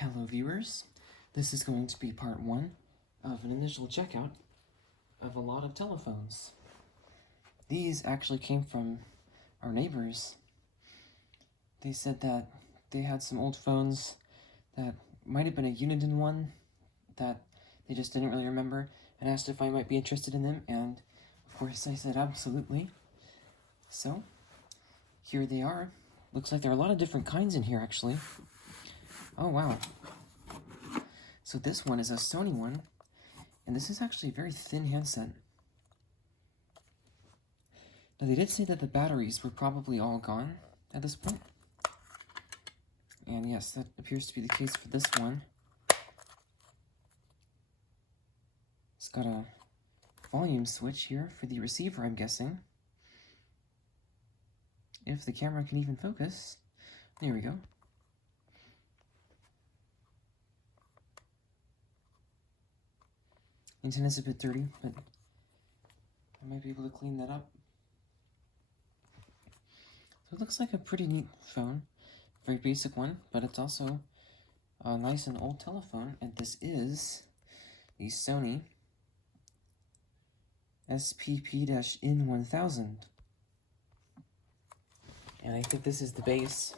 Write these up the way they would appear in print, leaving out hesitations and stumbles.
Hello viewers, this is going to be part 1 of an initial checkout of a lot of telephones. These actually came from our neighbors. They said that they had some old phones that might have been a Uniden one that they just didn't really remember, and asked if I might be interested in them, and of course I said absolutely. So, here they are. Looks like there are a lot of different kinds in here actually. Oh wow. So this one is a Sony one, and this is actually a very thin handset. Now they did say that the batteries were probably all gone at this point. And yes, that appears to be the case for this one. It's got a volume switch here for the receiver, I'm guessing. If the camera can even focus. There we go. Antenna's a bit dirty, but I might be able to clean that up. So it looks like a pretty neat phone. Very basic one, but it's also a nice and old telephone, and this is the Sony NP1000. And I think this is the base.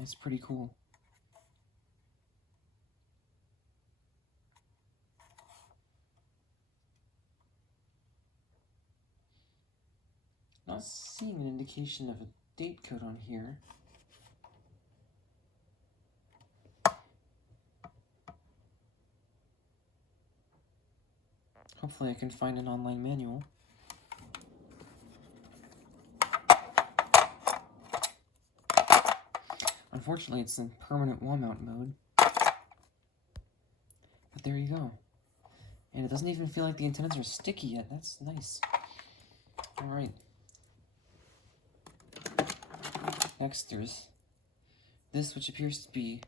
It's pretty cool. Not seeing an indication of a date code on here. Hopefully I can find an online manual. Unfortunately, it's in permanent wall mount mode. But there you go. And it doesn't even feel like the antennas are sticky yet. That's nice. Alright. Next, there's this, which appears to be,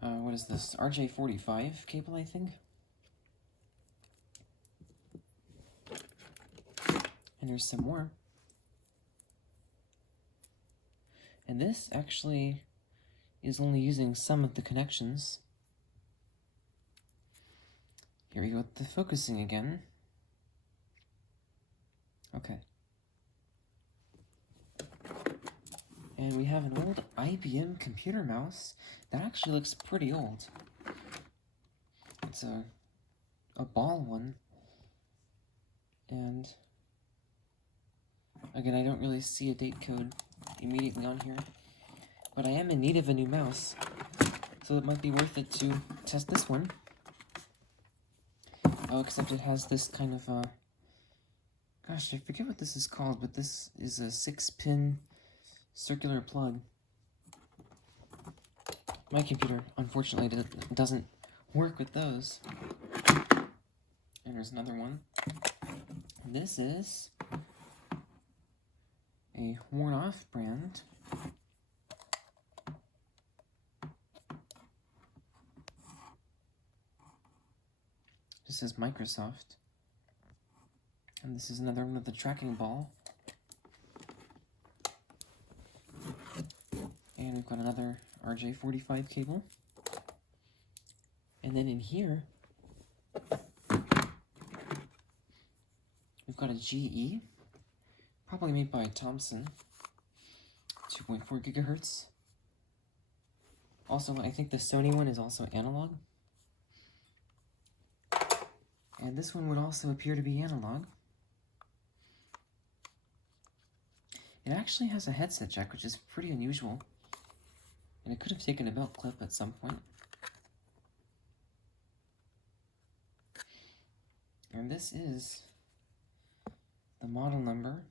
what is this? RJ45 cable, I think? And there's some more. And this actually is only using some of the connections. Here we go with the focusing again. Okay. And we have an old IBM computer mouse that actually looks pretty old. It's a ball one. And again, I don't really see a date code immediately on here, but I am in need of a new mouse, so it might be worth it to test this one. Oh, except it has this kind of, gosh, I forget what this is called, but this is a 6-pin circular plug. My computer, unfortunately, doesn't work with those. And there's another one. This is a worn-off brand. This is Microsoft. And this is another one with the tracking ball. And we've got another RJ45 cable. And then in here, we've got a GE. Probably made by Thompson, 2.4 gigahertz. Also, I think the Sony one is also analog. And this one would also appear to be analog. It actually has a headset jack, which is pretty unusual. And it could have taken a belt clip at some point. And this is the model number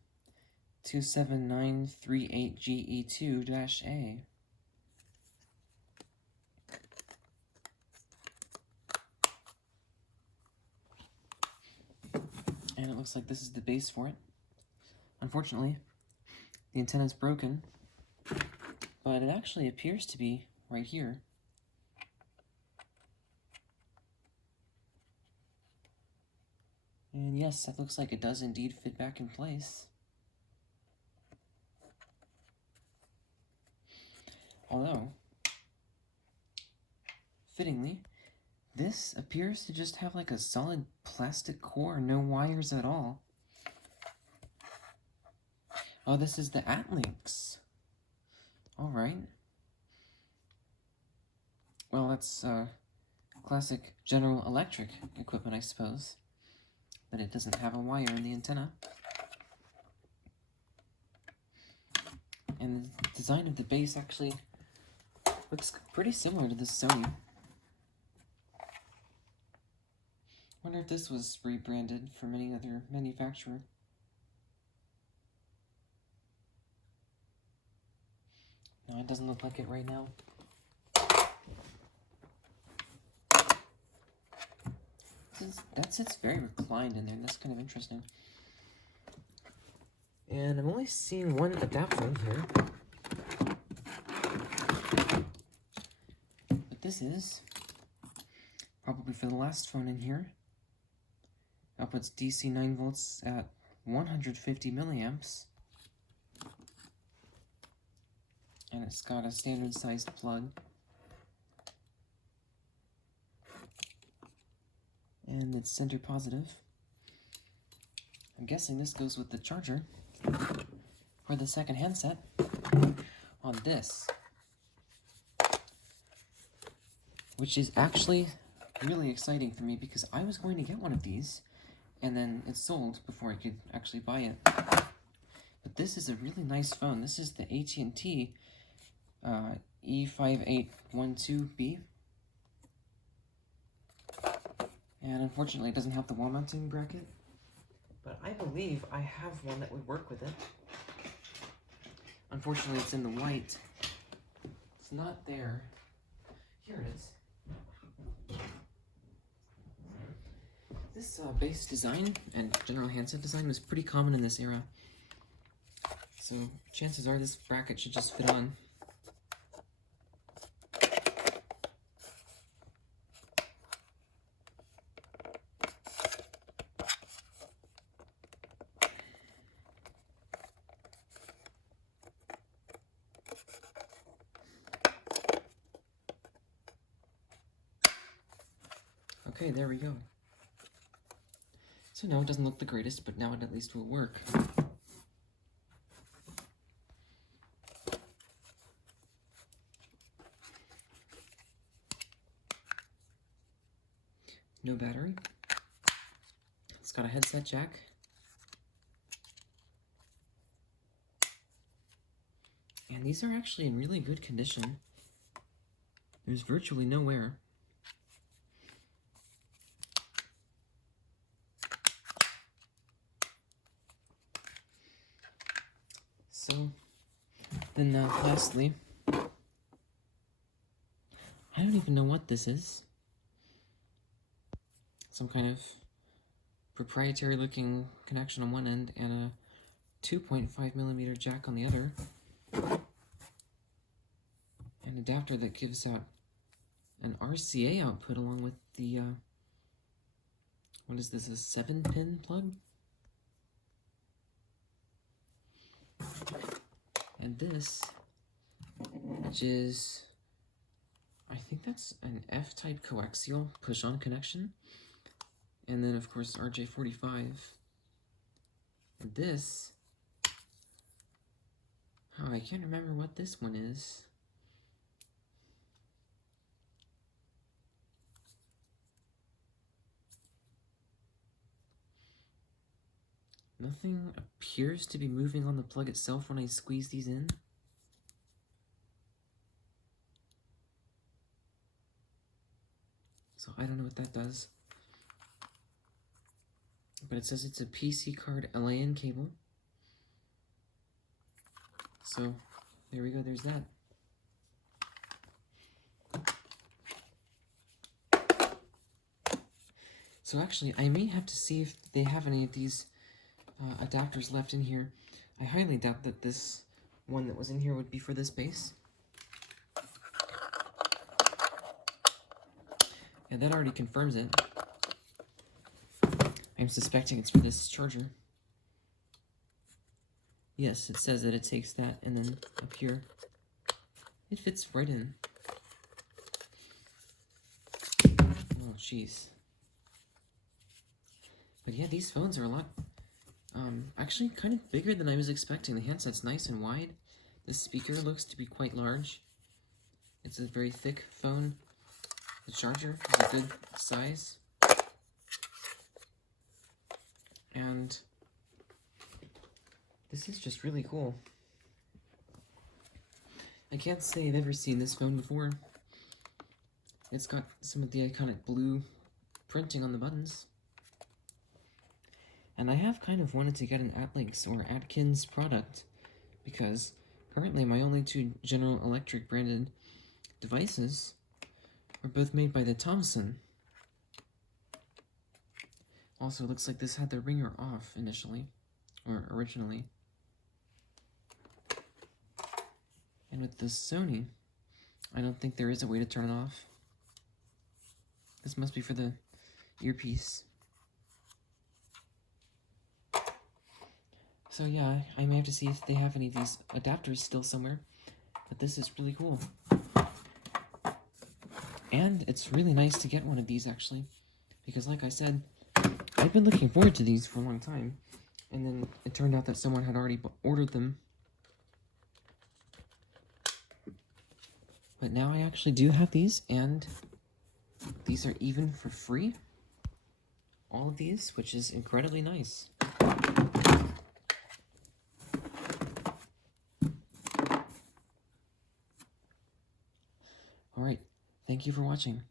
27938GE2-A. And it looks like this is the base for it. Unfortunately, the antenna is broken, but it actually appears to be right here. And yes, that looks like it does indeed fit back in place. Although, fittingly, this appears to just have like a solid plastic core, no wires at all. Oh, this is the Atlinks. Alright. Well, that's classic General Electric equipment, I suppose. But it doesn't have a wire in the antenna. And the design of the base actually looks pretty similar to the Sony. Wonder if this was rebranded from any other manufacturer. No, it doesn't look like it right now. That sits very reclined in there. That's kind of interesting. And I'm only seeing one adapter in here. But this is probably for the last phone in here. Outputs DC 9 volts at 150 milliamps. And it's got a standard sized plug. And it's center positive. I'm guessing this goes with the charger for the second handset on this, which is actually really exciting for me because I was going to get one of these and then it sold before I could actually buy it. But this is a really nice phone. This is the AT&T E5812B. And unfortunately it doesn't have the wall mounting bracket, but I believe I have one that would work with it. Unfortunately it's in the white. It's not there. Here it is. This base design and general handset design was pretty common in this era. So chances are this bracket should just fit on. Okay, there we go. So no, it doesn't look the greatest, but now it at least will work. No battery. It's got a headset jack. And these are actually in really good condition. There's virtually no wear. So, then lastly, I don't even know what this is. Some kind of proprietary looking connection on one end and a 2.5mm jack on the other. An adapter that gives out an RCA output along with the, what is this, a 7-pin plug? And this, which is, I think that's an F-type coaxial push-on connection. And then, of course, RJ45. And this, oh, I can't remember what this one is. Nothing appears to be moving on the plug itself when I squeeze these in. So I don't know what that does. But it says it's a PC card LAN cable. So there we go, there's that. So actually, I may have to see if they have any of these adapters left in here. I highly doubt that this one that was in here would be for this base. And that already confirms it. I I'm suspecting it's for this charger. Yes, it says that it takes that, and then up here, it fits right in. Oh, jeez. But yeah, these phones are a lot, actually kind of bigger than I was expecting. The handset's nice and wide. The speaker looks to be quite large. It's a very thick phone. The charger is a good size. And this is just really cool. I can't say I've ever seen this phone before. It's got some of the iconic blue printing on the buttons. And I have kind of wanted to get an Atlinks or Atkins product, because currently my only two General Electric branded devices are both made by the Thompson. Also, it looks like this had the ringer off initially, or originally. And with the Sony, I don't think there is a way to turn it off. This must be for the earpiece. So yeah, I may have to see if they have any of these adapters still somewhere, but this is really cool. And it's really nice to get one of these, actually, because like I said, I've been looking forward to these for a long time, and then it turned out that someone had already ordered them. But now I actually do have these, and these are even for free. All of these, which is incredibly nice. Alright, thank you for watching.